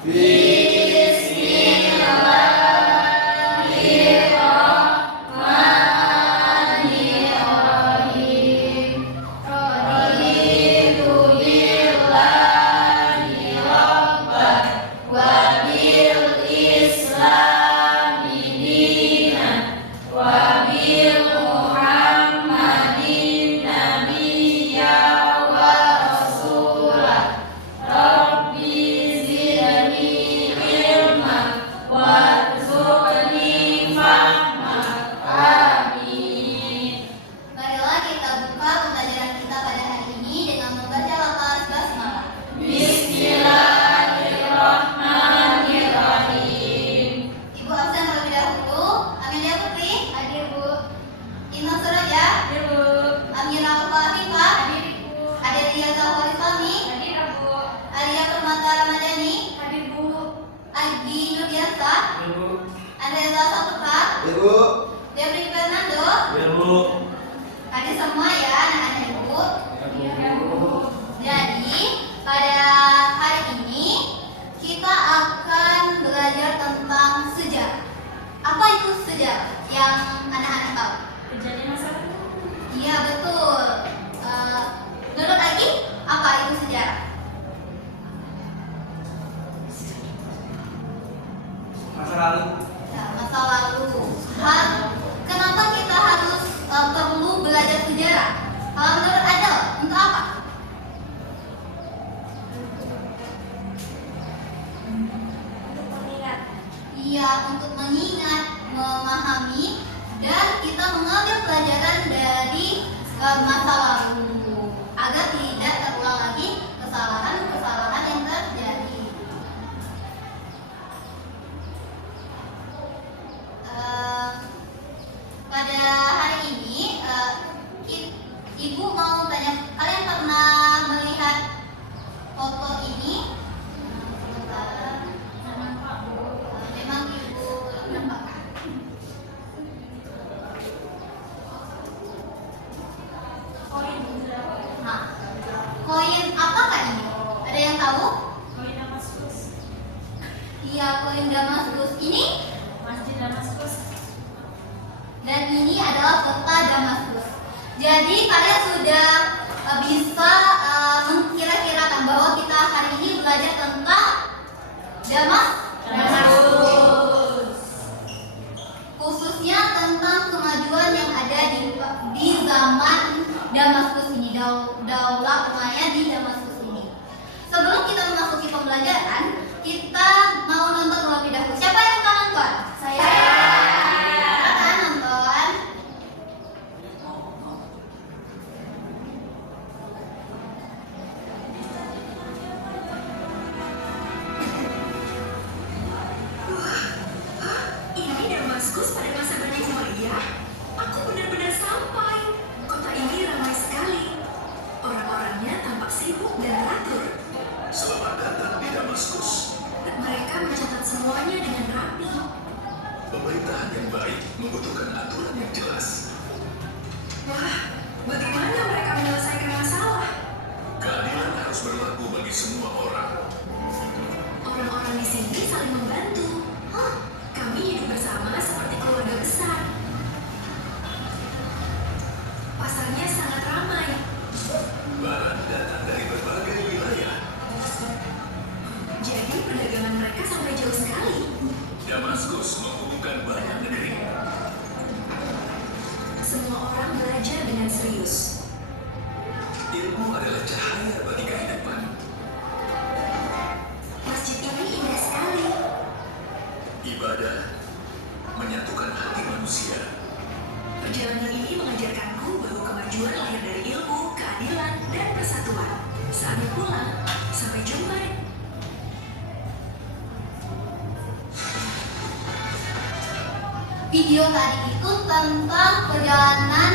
Bismillahirrahmanirrahim. Raditu billahi rabban wa bil islami dinan wa bil Muhammadin nabiyya wa rasulah. Rabbi zidni ilman warzuqni fahma. Amin. Marilah kita buka pembelajaran kita pada hari ini dengan membaca lafaz basmalah. Bismillahirrahmanirrahim. Ibu absen terlebih dahulu. Amelia Putri. Hadir, Bu. Inna Suraja. Hadir, Bu. Amira Fatimah. Hadir, Ibu. Adelia Zahra Islami. Hadir, Bu. Alia Permata Ramadhani. Hadir, Bu. Agi Nurdiansa. Hadir, Bu. Andreza Saputra. Hadir, Bu. Debri Fernando. Hadir, Bu. Hadir semua ya anak-anak ibu. Ya, Bu. Jadi pada hari ini kita akan belajar tentang sejarah. Apa itu sejarah yang anak-anak tahu? Kejadian masa lalu. Iya betul. Menurut Agi, apa itu sejarah? Masa lalu. Ya, masa lalu. Kenapa kita harus perlu belajar sejarah? Kalau menurut Adel, untuk apa? Untuk mengingat. Iya, untuk mengingat, memahami, dan kita mengambil pelajaran dari masa lalu agar tidak terulang lagi kesalahan-kesalahan yang terjadi. Pada hari ini, Ibu mau tanya, kalian pernah melihat foto ini? Memang Ibu belum dapatkan. Nah, koin apakah ini? Ada yang tahu? Koin Damaskus. Iya, koin Damaskus ini. Masjid Damaskus. Dan ini adalah kota Damaskus. Jadi kalian sudah bisa mengkira-kirakan bahwa kita hari ini belajar tentang Damaskus. Khususnya tentang kemajuan yang ada di zaman Damaskus ini, Daulah Umayyah di Damaskus ini. Sebelum kita memasuki pembelajaran, kita mau nonton terlebih dahulu. Siapa yang mau nonton? Saya. Silakan nonton. Ini Damaskus pada masa Bani Umayyah. Aku benar-benar sampai. Kota ini ramai sekali. Orang-orangnya tampak sibuk dan teratur. Selamat datang di Damaskus. Mereka mencatat semuanya dengan rapi. Pemerintahan yang baik membutuhkan aturan yang jelas. Wah, bagaimana mereka menyelesaikan masalah? Keadilan harus berlaku bagi semua orang. Orang-orang di sini saling membantu. Kami hidup bersama seperti keluarga besar. Pasarnya sangat ramai. Barang datang dari berbagai wilayah. Jadi perdagangan mereka sampai jauh sekali. Damaskus menghubungkan banyak negeri. Semua orang belajar dengan serius. Ilmu adalah cahaya bagi kehidupan. Masjid ini indah sekali. Ibadah menyatukan hati manusia. Perjalanan ini mengajarkanku bahwa kemajuan lahir dari ilmu, keadilan, dan persatuan. Saatnya pulang. Sampai jumpa. Video tadi itu tentang perjalanan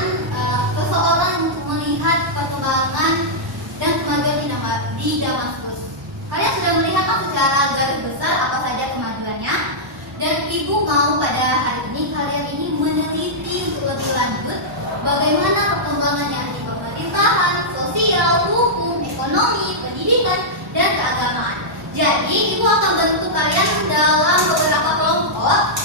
seseorang untuk melihat perkembangan dan kemajuan di Damaskus. Kalian sudah melihat secara garis besar apa saja kemajuannya, dan Ibu mau pada hari ini kalian ini meneliti untuk lebih lanjut bagaimana perkembangannya di pemerintahan, sosial, hukum, ekonomi, pendidikan, dan keagamaan. Jadi Ibu akan bantu kalian dalam beberapa kelompok.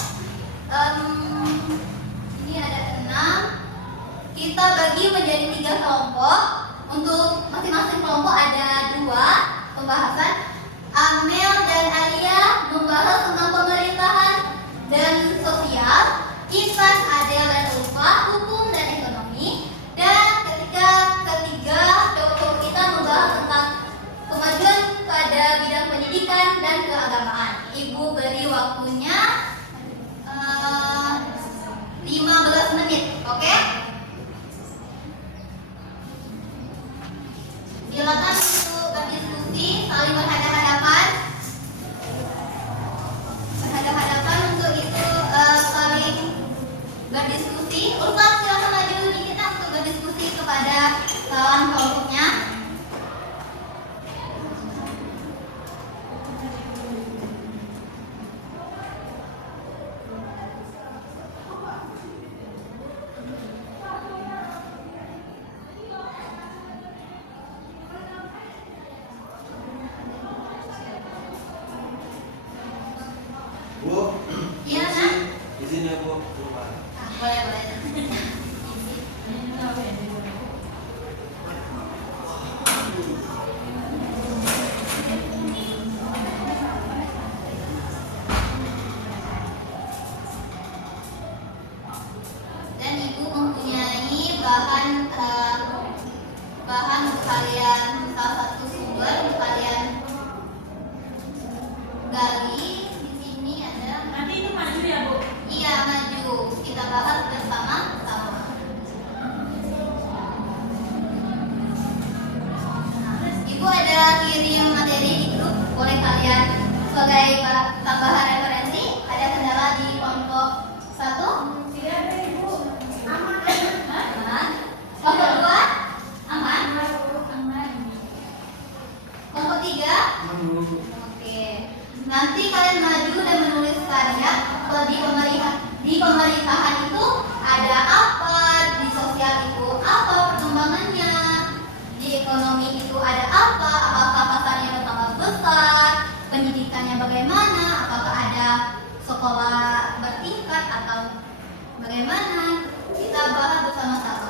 Ini ada 6. Kita bagi menjadi 3 kelompok. Untuk masing-masing kelompok ada 2 pembahasan. Amel dan Alia membahas tentang pemerintahan dan sosial. Ivan, Adel, dan Ulfa hukum dan ekonomi. Dan ketiga cowok-cowok kita membahas tentang kemajuan pada bidang pendidikan dan keagamaan. Ibu beri waktunya 15 menit, oke? Silakan untuk berdiskusi, saling berhadapan-hadapan. Untuk itu saling berdiskusi. Ulfa, silakan maju dikit untuk berdiskusi kepada lawan kelompoknya. Bu, Iya, Nak? izin ya Bu. Boleh. Dan Ibu mempunyai bahan untuk kalian, salah satu sumber untuk kalian gali. Di sini ada. Nanti itu maju ya Bu. Iya, maju. Kita bahas bersama-sama. Ibu ada kirim materi di grup, boleh kalian sebagai tambahan referensi. Ada kendala di kelompok 1? Tidak ada Ibu. Aman. Aman. Kelompok 2? Aman. Aman. Kelompok 3? Oke. Nanti kalian maju dan menulis karya. Di pemerintahan itu ada apa, di sosial itu apa perkembangannya, di ekonomi itu ada apa, apakah pasarnya bertambah besar, pendidikannya bagaimana, apakah ada sekolah bertingkat atau bagaimana. Kita bahas bersama-sama.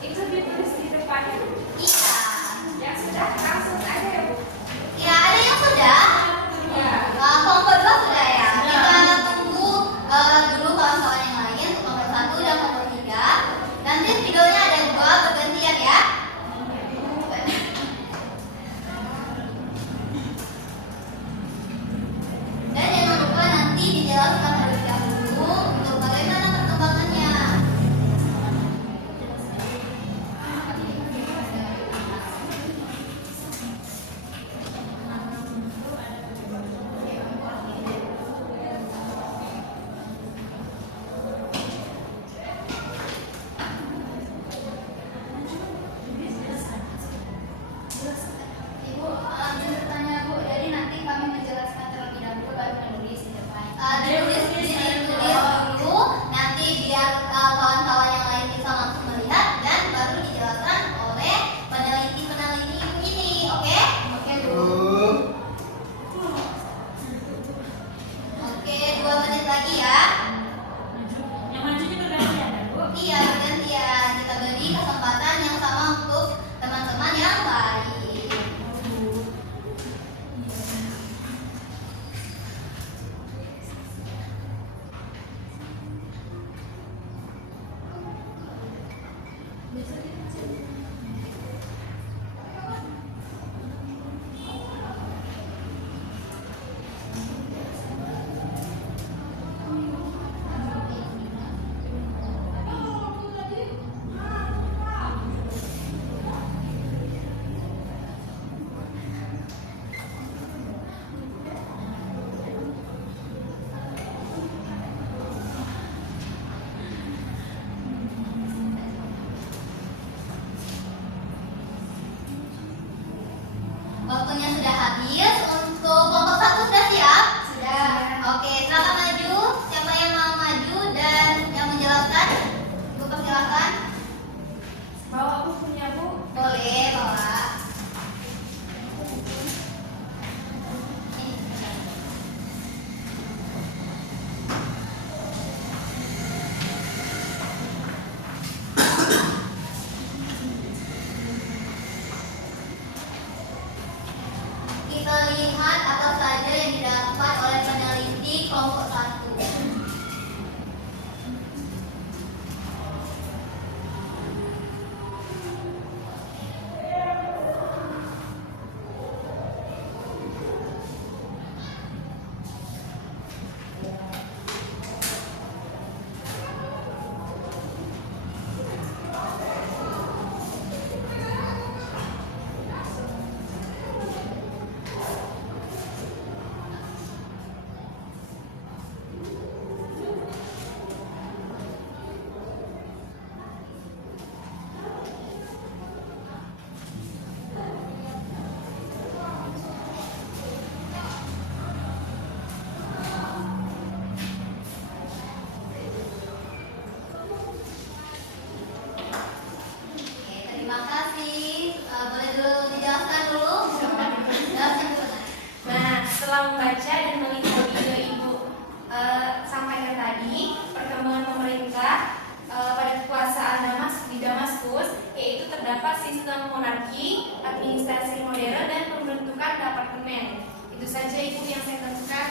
Itu ditulis di depannya. Iya. Yang sudah langsung ada ya Bu. Ya, ada yang sudah. Ya. Kelompok 2 sudah ya. Kita tunggu dulu kawan-kawan yang lain untuk kelompok 1 dan kelompok 3. Nanti videonya ada 2 bergantian ya. Dan jangan lupa nanti dijelaskan terlebih dahulu untuk bagaimana perkembangannya. Ibu, izin bertanya Bu, jadi nanti kami menjelaskan terlebih dahulu baru menulis di depan. Ditulis dulu, nanti biar kawan-kawan yang lain bisa langsung melihat dan baru dijelaskan oleh peneliti-peneliti ini, oke? Oke Bu. Oke, 2 menit lagi ya. Yang majunya bergantian ya Bu. Iya, bergantian. Kita beri kesempatan yang sama untuk teman-teman yang lain. yang saya tentukan.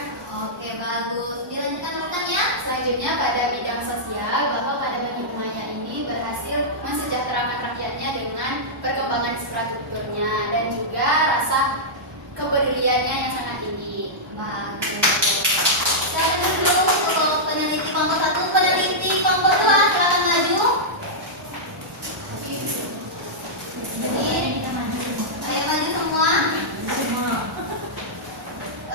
Oke, bagus. Dilanjutkan rekan ya. Selanjutnya pada bidang sosial, Bapak Akademi Maya ini berhasil mensejahterakan rakyatnya dengan perkembangan infrastrukturnya dan juga rasa kepeduliannya yang sangat tinggi. Bagus. Saya dulu untuk peneliti kelompok 1, peneliti kelompok 2, silakan maju. Ini, ayo maju semua.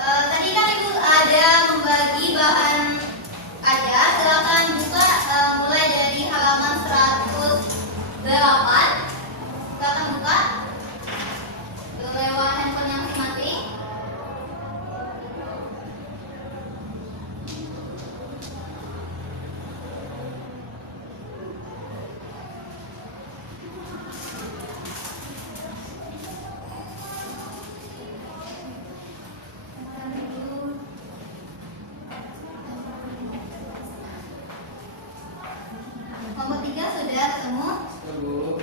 Tadi kan Ibu ada membagi bahan aja, silakan buka mulai dari halaman 108. Silakan buka. Lewat handphone yang masing-masing. Kelompok 3 sudah ketemu? Bu.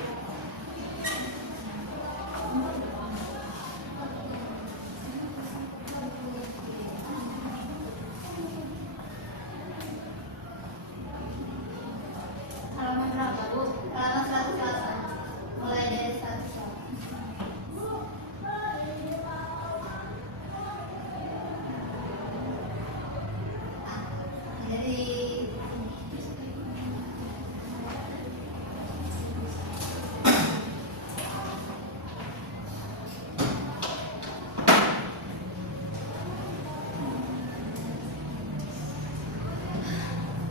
Halaman berapa, Bu? Halaman 108. Mulai dari 108. Dari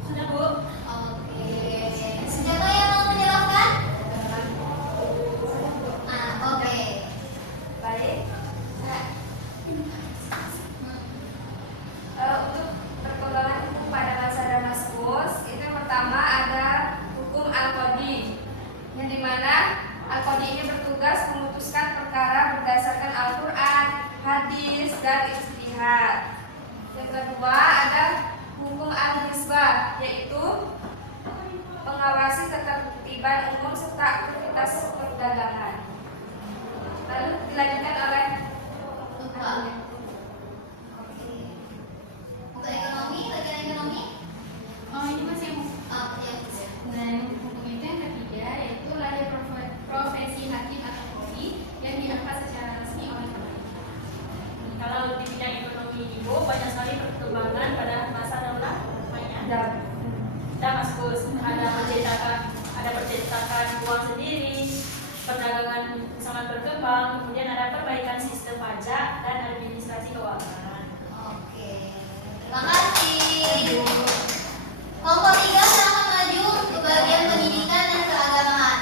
Sudah, Bu. Oke. Siapa yang mau menjelaskan? Oke. Baik. Untuk perkembangan hukum pada masa Damaskus, itu yang pertama ada hukum Al-Qadi, yang dimana Al-Qadi ini bertugas memutuskan perkara berdasarkan Al-Quran, hadis, dan ijtihad. Yang kedua ada hukum Al-Hisbah, yaitu mengawasi ketertiban umum serta aktivitas perdagangan. Lalu dilanjutkan oleh Lupa. Oke. Untuk ekonomi, bagian ekonomi? Oh, ini masih Oke. dan hukum itu yang ketiga yaitu lahir profesi hakim atau qadhi yang diangkat secara resmi oleh pemerintah. Kalau di bidang ekonomi Ibu banyak sekali perkembangan pada masa Daulah Umayyah. Damaskus ada percetakan uang sendiri, perdagangan sangat berkembang, kemudian ada perbaikan sistem pajak dan administrasi keuangan. Oke. Terima kasih. Kelompok 3 silakan maju ke bagian pendidikan dan keagamaan.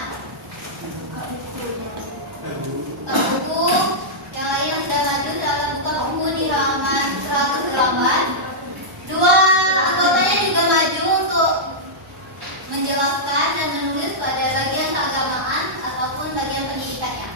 Buku yang lain yang sudah maju silakan buka buku di halaman 108. Dua anggotanya juga maju untuk menjelaskan dan menulis pada bagian keagamaan ataupun bagian pendidikannya.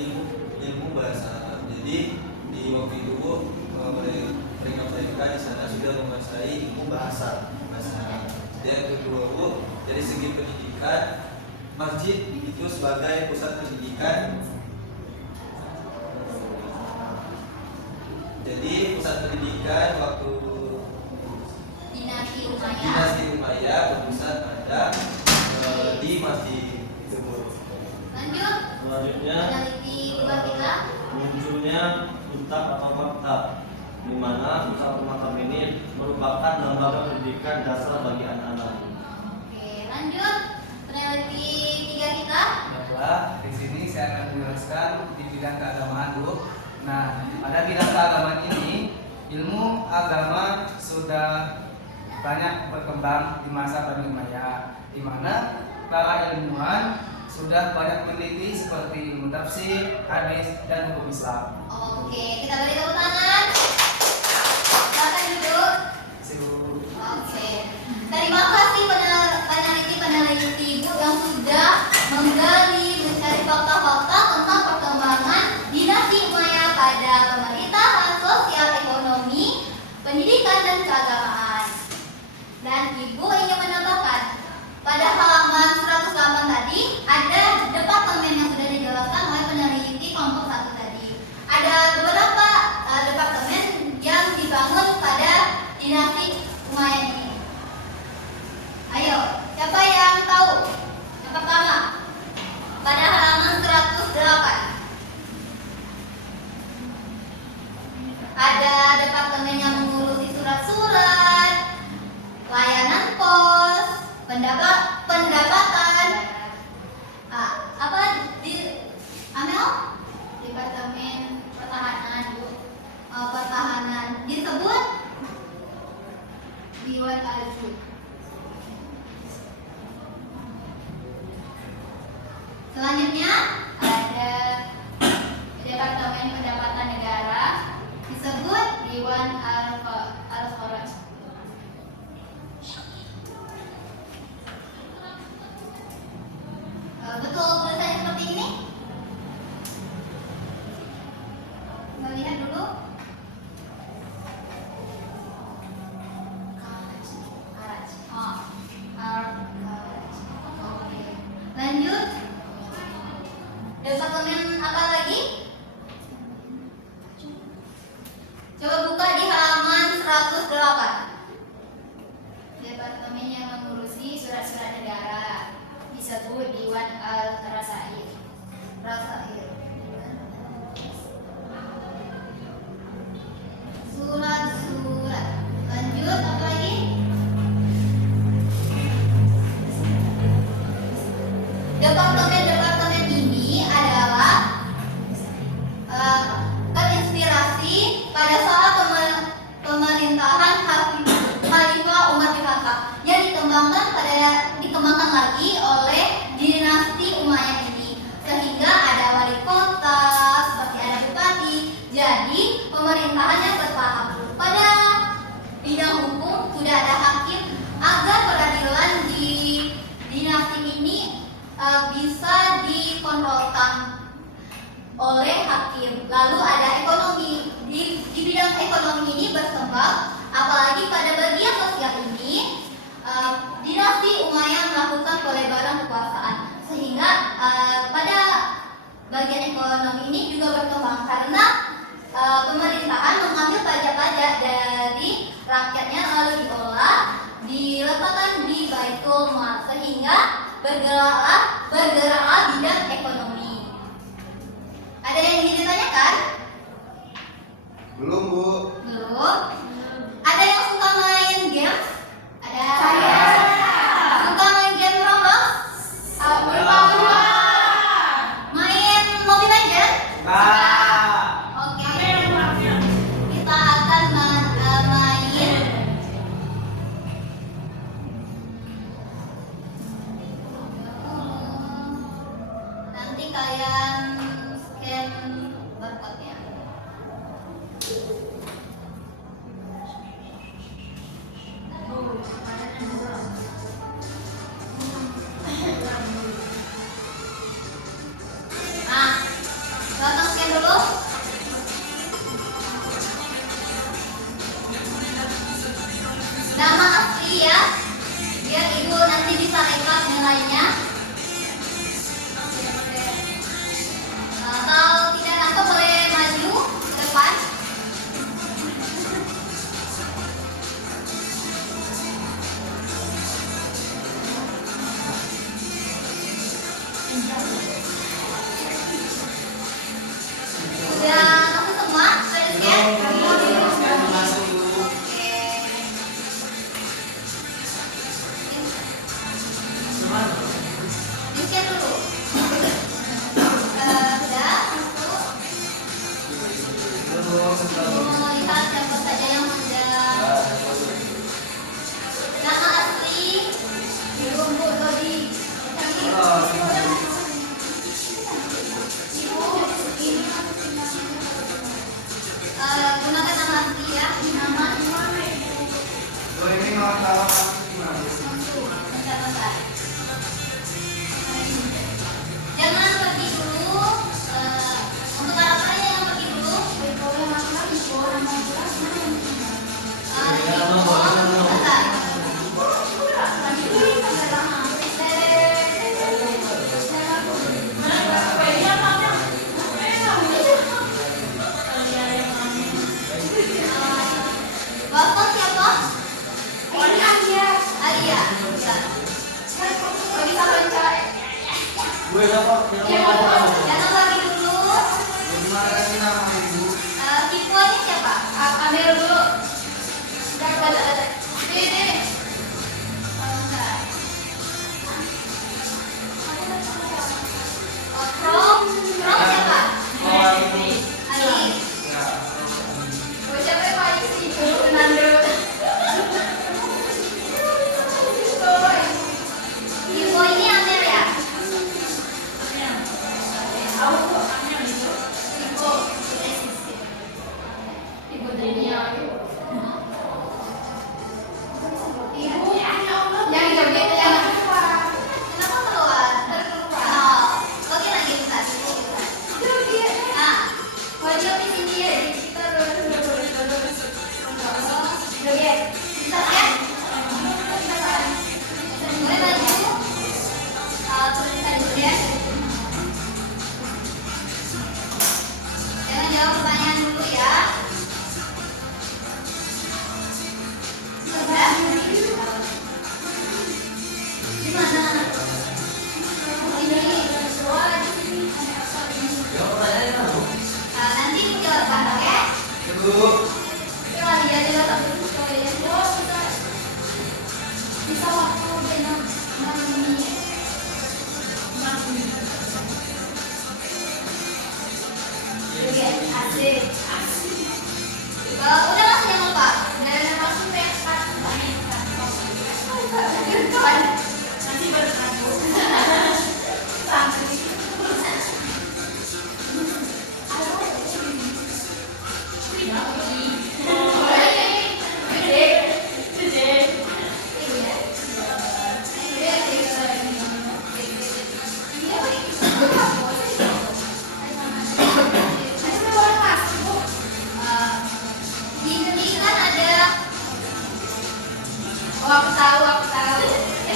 ilmu bahasa. Jadi di waktu itu mereka di sana sudah menguasai ilmu bahasa. Dan kedua Bu, dari segi pendidikan, masjid itu sebagai pusat pendidikan. Jadi pusat pendidikan waktu Dinasti Umayyah berpusat pada di masjid tersebut. Lanjut. Selanjutnya Peneliti dua kita. munculnya Untab atau Maktab, di mana pusat maktab ini merupakan lembaga pendidikan dasar bagi anak-anak. Oke, lanjut. Peneliti tiga kita. Baiklah, di sini saya akan menjelaskan di bidang keagamaan dulu. Nah, pada bidang keagamaan ini, ilmu agama sudah banyak berkembang di masa Bani Umayyah, di mana para ilmuwan sudah banyak meneliti seperti ilmu tafsir, hadis, dan hukum Islam. Oke, kita beri tepuk tangan. Silakan duduk. Oke. Terima kasih peneliti Ibu yang sudah menggali, mencari fakta-fakta tentang perkembangan dinasti Umayyah pada pemerintahan, sosial, ekonomi, pendidikan, dan keagamaan. Dan Ibu ingin menambahkan, pada halaman 108 tadi ada departemen yang sudah dijelaskan oleh peneliti kelompok 1 tadi. Ada beberapa departemen yang dibangun pada dinasti Umayyah ini. Ayo, siapa yang tahu? Yang pertama, pada halaman 108 ada departemen yang mengurusi surat-surat, layanan pos, pendapatan. Apa di Amel? Departemen Pertahanan, Bu. Pertahanan disebut Dewan Al-Jud. selanjutnya Ada Departemen Pendapatan Negara, disebut Dewan Al-Kharaj. betul tulisannya seperti ini. Melihat dulu. Kharaj. Al-Kharaj. Oke. Lanjut. Departemen apa lagi? Coba buka di halaman 108. Departemen yang mengurusi surat-surat negara disebut Dewan Al-Rasail. Rasail. Surat-surat. Lanjut apa lagi? Departemen-departemen ini adalah terinspirasi pada saat pemerintahan Khalifah Umar bin Khattab yang dikembangkan lagi oleh dinasti Umayyah ini, sehingga ada wali kota, seperti ada bupati. Jadi pemerintahannya bertahap. Pada bidang hukum sudah ada hakim agar peradilan di dinasti ini bisa dikontrolkan oleh hakim. Lalu ada ekonomi. Di bidang ekonomi ini berkembang, apalagi pada bagian sosial ini dinasti Umayyah melakukan pelebaran kekuasaan, sehingga pada bagian ekonomi ini juga berkembang karena pemerintahan mengambil pajak-pajak dari rakyatnya lalu diolah, diletakkan di Baitul Mal, sehingga bergeraklah bidang ekonomi. Ada yang ingin ditanyakan? Belum Bu. Belum. Ada yang suka main game? Ada. Saya. Suka main game Roblox? Main Mobile Legends? Oke. Kita akan main. Nanti kalian scan barcode-nya. Nah, Sudah masuk semua? Sudah di-scan? Di-scan dulu. Sudah masuk. Mau lihat siapa saja yang sudah. Nama asli Ibu Dodi. Gunakan nama asli ya. Nama Ini mau tahu gimana? bentar. Jangan pergi dulu. Untuk karakternya yang pergi dulu. Bentar. Bapak siapa? Alia. Bentar. Gue dapat Jangan lagi dulu. Gimana sih nama ibu? Tipuannya siapa? Ambil dulu. Ini. From siapa? Ali. Ya. Siapa yang paling sibuk? Fernando. Tipu ini Amel ya? Ibu dunia. Ibu yang joget yang Kenapa keluar? Oh, oke lagi bentar. Nah, wajib di sini ya. Kita joget. bentar ya. Boleh baju? Tulisan dulu ya. Jangan jawab pertanyaan dulu ya. Sudah? Di mana? Ini. Nanti aku jawabkan, oke? Ibu. Coba lihat juga satu sekali. Bisa waktu benar ini. Oke, asik. Udah langsung jangan lupa. Dan langsung tekan. Nanti baru tahu. Di sini kan ada. Oh, aku tahu.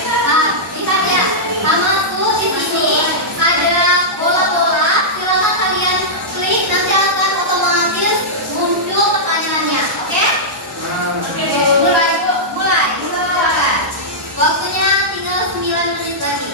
Nah, lihat ya. Namaku di sini ada bola-bola. Silakan kalian klik, nanti akan otomatis muncul pertanyaannya. Oke? Mulai, Bu. Mulai. Silakan. Waktunya tinggal 9 menit lagi.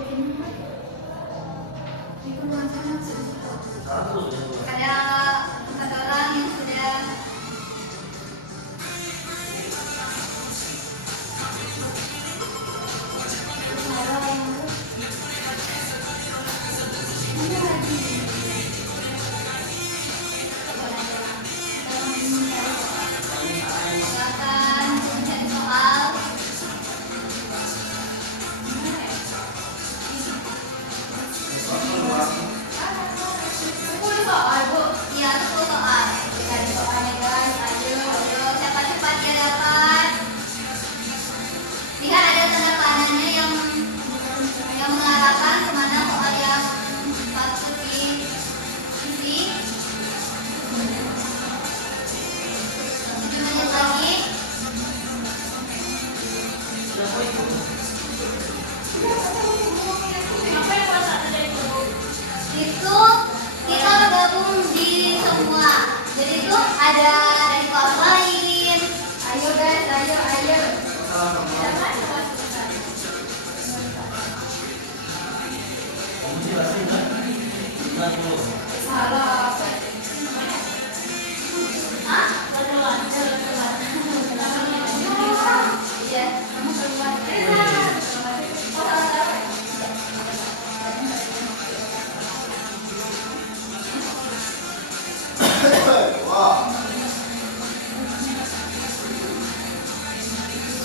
Ini mana? Ada orang yang sudah. Silakan mencari soal. Soal, Bu. ada dari kelas lain. Ayo guys, ayo. Salah. Hah? Iya, kamu keluar.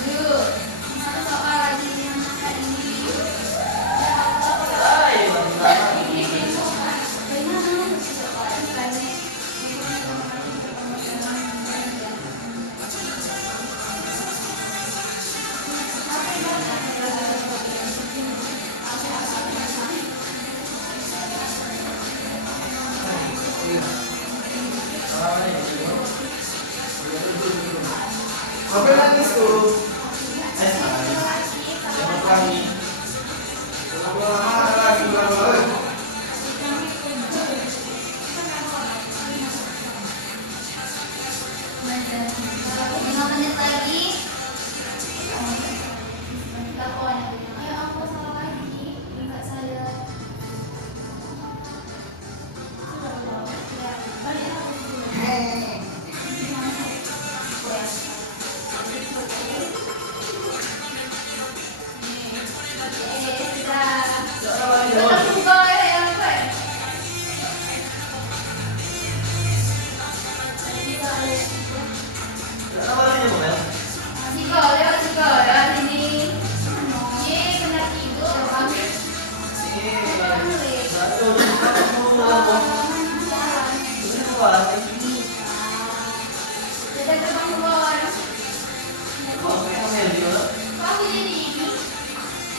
Yuk, satu soal lagi yang makan ini. Sampai nangis tuh. Selamat pagi. Lima menit lagi. Ya aku salah lagi. Enggak saya.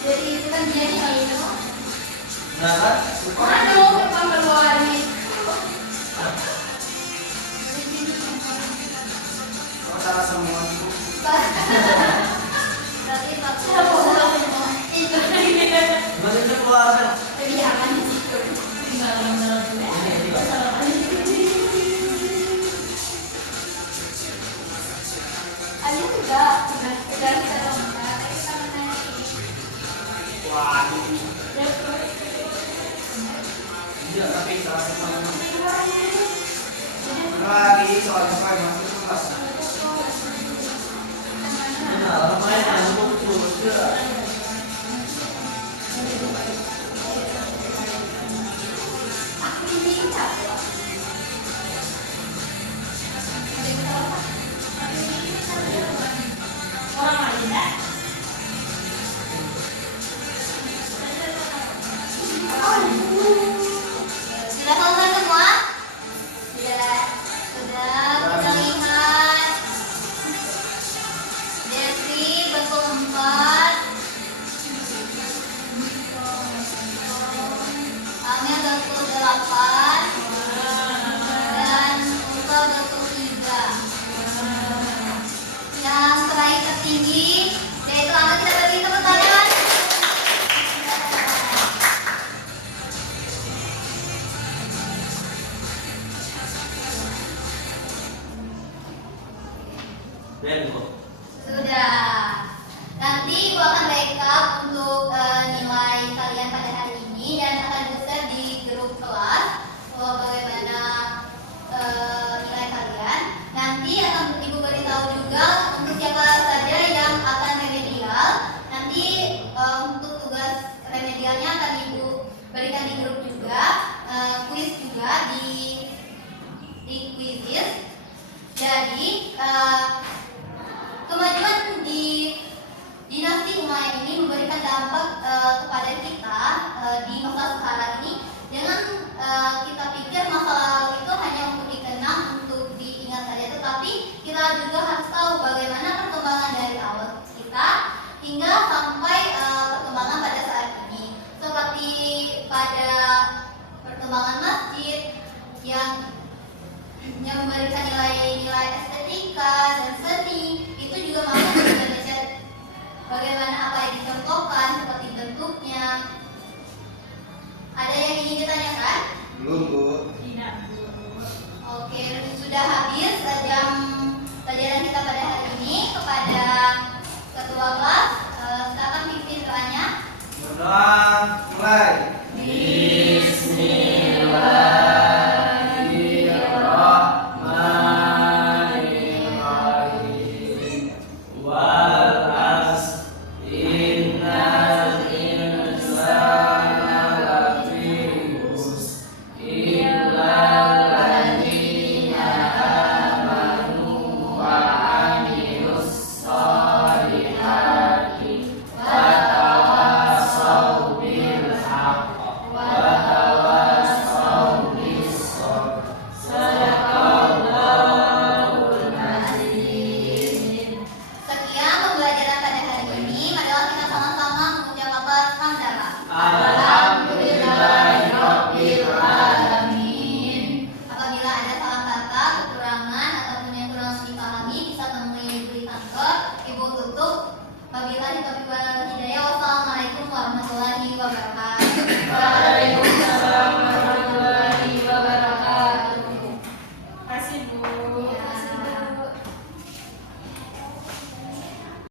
Jadi itu kan dia nih. Nah kan? Aduh, depan keluar nih. Salah semua. Berarti satu. Gimana sih keluar kan? Kebiasaan di situ. Ada juga kita lomba, tapi kita menang. Waduh. Iya, tapi salah semua. Lagi soal apa masuk kelas. Nah, lumayan kan tuh. Aku diminta. Orang lain ya? Sudah selesai semua? Sudah. Sudah, kita lihat. Desri berkeempat. Amel berke-8 dan Ulfa berke-3. Yang terakhir tertinggi yaitu Amel, kita beri tepuk tangan. Ben kok. Sudah. Nanti Ibu akan backup untuk nilai kalian pada hari ini dan akan di-share di grup kelas bagaimana nilai kalian. Nanti akan Ibu beritahu juga untuk siapa saja yang akan remedial. Nanti untuk tugas remedialnya akan Ibu berikan di grup juga, kuis juga di quizzes. Jadi kemajuan di dinasti Umayyah ini memberikan dampak kepada kita di masa sekarang ini. Jangan kita pikir masa lalu itu hanya untuk dikenang, untuk diingat saja, tetapi kita juga harus tahu bagaimana perkembangan dari awal kita hingga sampai perkembangan pada saat ini. Seperti pada perkembangan masjid yang memberikan nilai-nilai estetika dan seni, itu juga masuk di Indonesia. Bagaimana apa yang dicontohkan, seperti bentuknya. Ada yang ingin ditanyakan? Belum, Bu. Tidak. Oke, sudah habis Berdoa mulai. Di